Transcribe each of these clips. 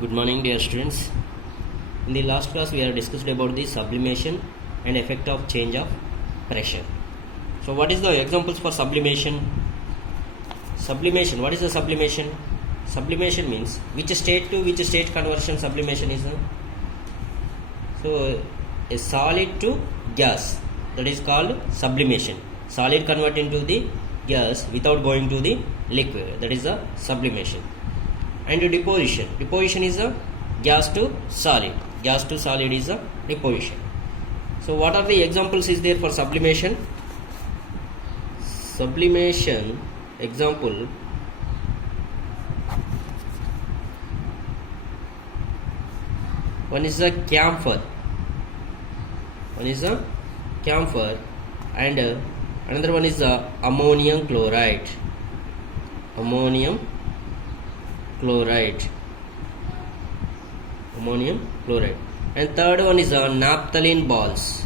Good morning, dear students. In the last class, we have discussed about the sublimation and effect of change of pressure. So, what is the examples for sublimation? Sublimation. What is the sublimation? Sublimation means which state to which state conversion sublimation is. So, a solid to gas, that is called sublimation. Solid convert into the gas without going to the liquid, that is the sublimation. And deposition. Deposition is a gas to solid. Gas to solid is a deposition. So what are the examples is there for sublimation? Sublimation example. One is a camphor. One is a camphor, and another one is a ammonium chloride. Ammonium chloride, and third one is a naphthalene balls.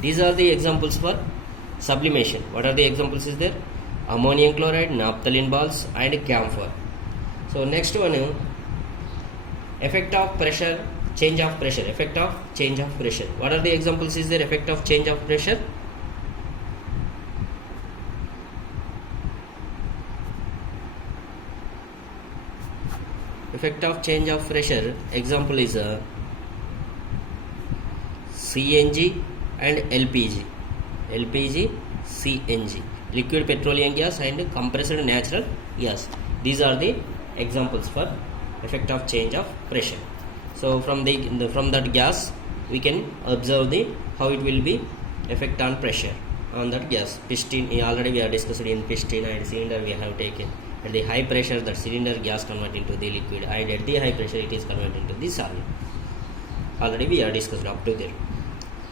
These are the examples for sublimation. What are the examples is there? Ammonium chloride, naphthalene balls, and camphor. So next one, effect of pressure, change of pressure. Effect of change of pressure. What are the examples is there? Effect of change of pressure. Effect of change of pressure example is a CNG and LPG. CNG, liquid petroleum gas, and compressed natural gas. These are the examples for effect of change of pressure. So from that gas we can observe how it will be effect on pressure on that gas. Piston, already we have discussed in piston and cylinder we have taken. At the high pressure, the cylinder gas convert into the liquid, and at the high pressure it is converted into the solid. Already we have discussed up to there.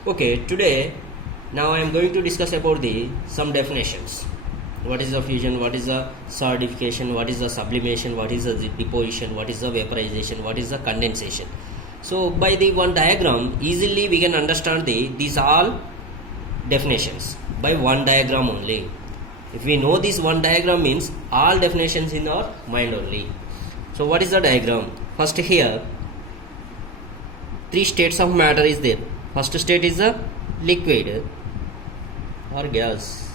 Okay, today now I am going to discuss about some definitions. What is the fusion? What is the solidification? What is the sublimation? What is the deposition? What is the vaporization? What is the condensation? So by the one diagram, easily we can understand these all definitions by one diagram only. If we know this one diagram, means all definitions in our mind only. So what is the diagram? First here, three states of matter is there. First state is a liquid or gas.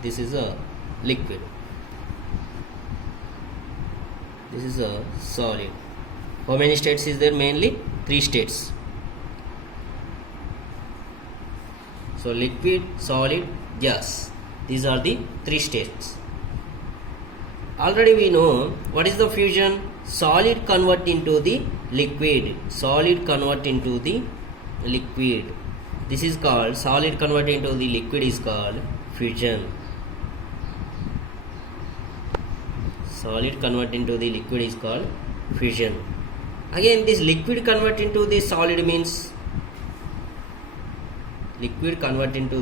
This is a liquid. This is a solid. How many states is there? Mainly three states. So liquid, solid, gas. These are the three states. Already we know what is the fusion. Solid convert into the liquid. This is called solid convert into the liquid is called fusion. Solid convert into the liquid is called fusion. Again, this liquid convert into the solid means solidification. Liquid convert into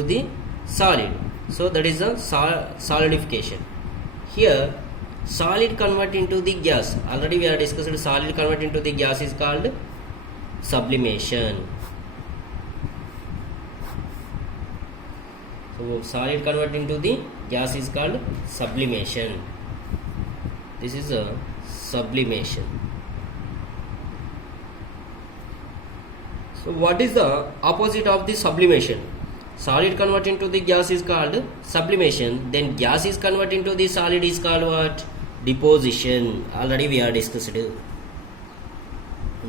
the solid. So that is a solidification. Here, solid convert into the gas. Already we have discussed solid convert into the gas is called sublimation. So solid convert into the gas is called sublimation. This is a sublimation. So what is the opposite of the sublimation? Solid convert into the gas is called sublimation. Then gas is convert into the solid is called what? Deposition. Already we have discussed it.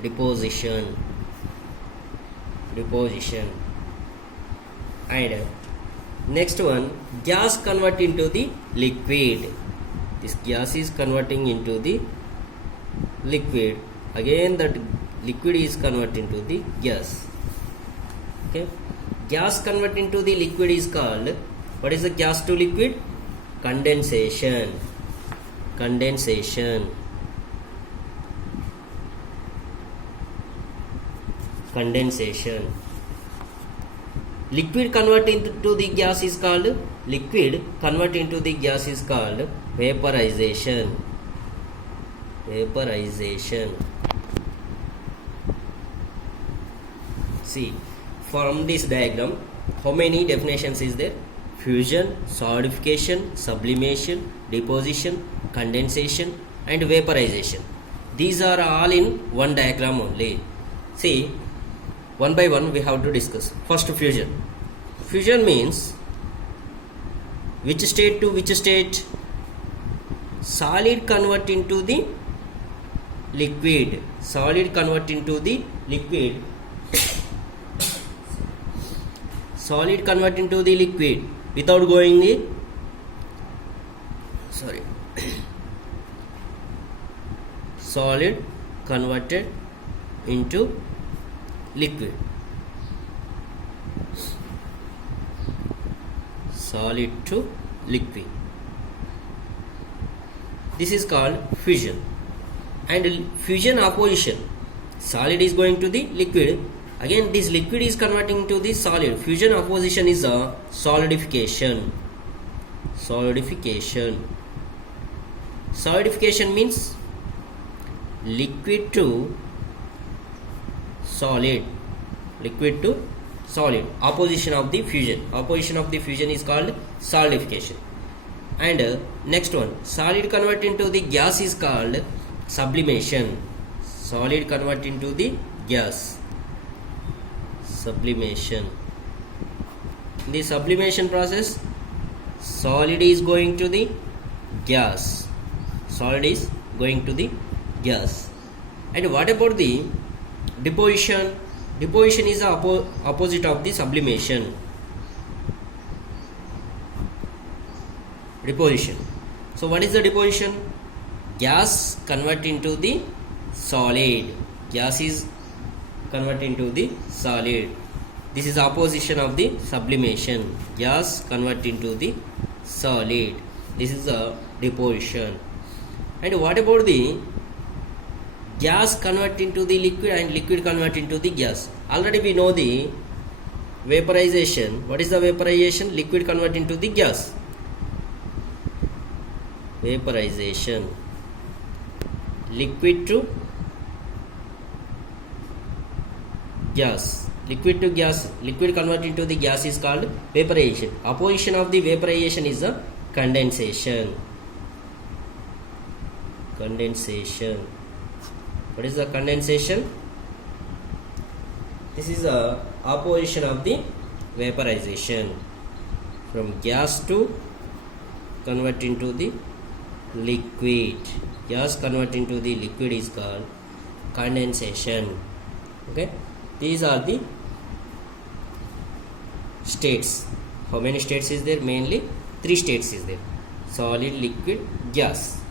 Deposition. And next one, gas convert into the liquid. This gas is converting into the liquid. Again that liquid is converted into the gas. Okay. Gas convert into the liquid is called, what is the gas to liquid? Condensation. Liquid convert into the gas is called vaporization. Vaporization. See, from this diagram, how many definitions is there? Fusion, solidification, sublimation, deposition, condensation and vaporization. These are all in one diagram only. See, one by one we have to discuss. First, fusion. Fusion means which state to which state? Solid convert into the liquid. Solid convert into the liquid. Solid convert into the liquid without going the solid converted into liquid. Solid to liquid. This is called fusion. And fusion opposition. Solid is going to the liquid. Again, this liquid is converting to the solid. Fusion opposition is a solidification. Solidification. Solidification means liquid to solid. Liquid to solid. Opposition of the fusion. Opposition of the fusion is called solidification. And next one, solid convert into the gas is called sublimation. Solid convert into the gas. Sublimation. In the sublimation process, solid is going to the gas. Solid is going to the gas. And what about the deposition? Deposition is the opposite of the sublimation. Deposition. So what is the deposition? Gas convert into the solid. Gas is convert into the solid. This is opposition of the sublimation. Gas convert into the solid. This is the deposition. And what about the gas convert into the liquid and liquid convert into the gas? Already we know the vaporization. What is the vaporization? Liquid convert into the gas. Vaporization. Liquid to gas. Liquid to gas. Liquid convert into the gas is called vaporization. Opposition of the vaporization is the condensation. Condensation. What is the condensation? This is the opposition of the vaporization. From gas to convert into the liquid. Gas convert into the liquid is called condensation. Okay. These are the states. How many states is there? Mainly 3 states is there. Solid, liquid, gas.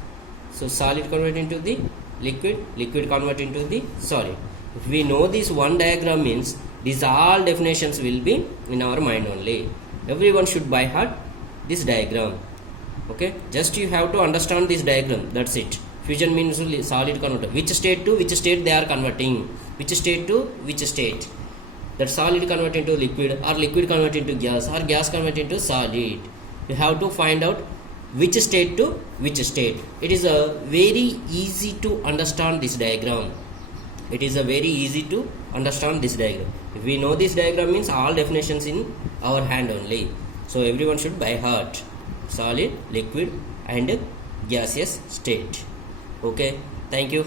So solid convert into the liquid, liquid convert into the solid. If we know this one diagram means these all definitions will be in our mind only. Everyone should by heart this diagram. Okay, just you have to understand this diagram. That's it. Fusion means solid converter. Which state to which state they are converting? Which state to which state? That solid convert into liquid, or liquid convert into gas, or gas convert into solid. You have to find out which state to which state. It is a very easy to understand this diagram. It is a very easy to understand this diagram. If we know this diagram means all definitions in our hand only. So everyone should by heart solid, liquid and gaseous state. Okay, thank you.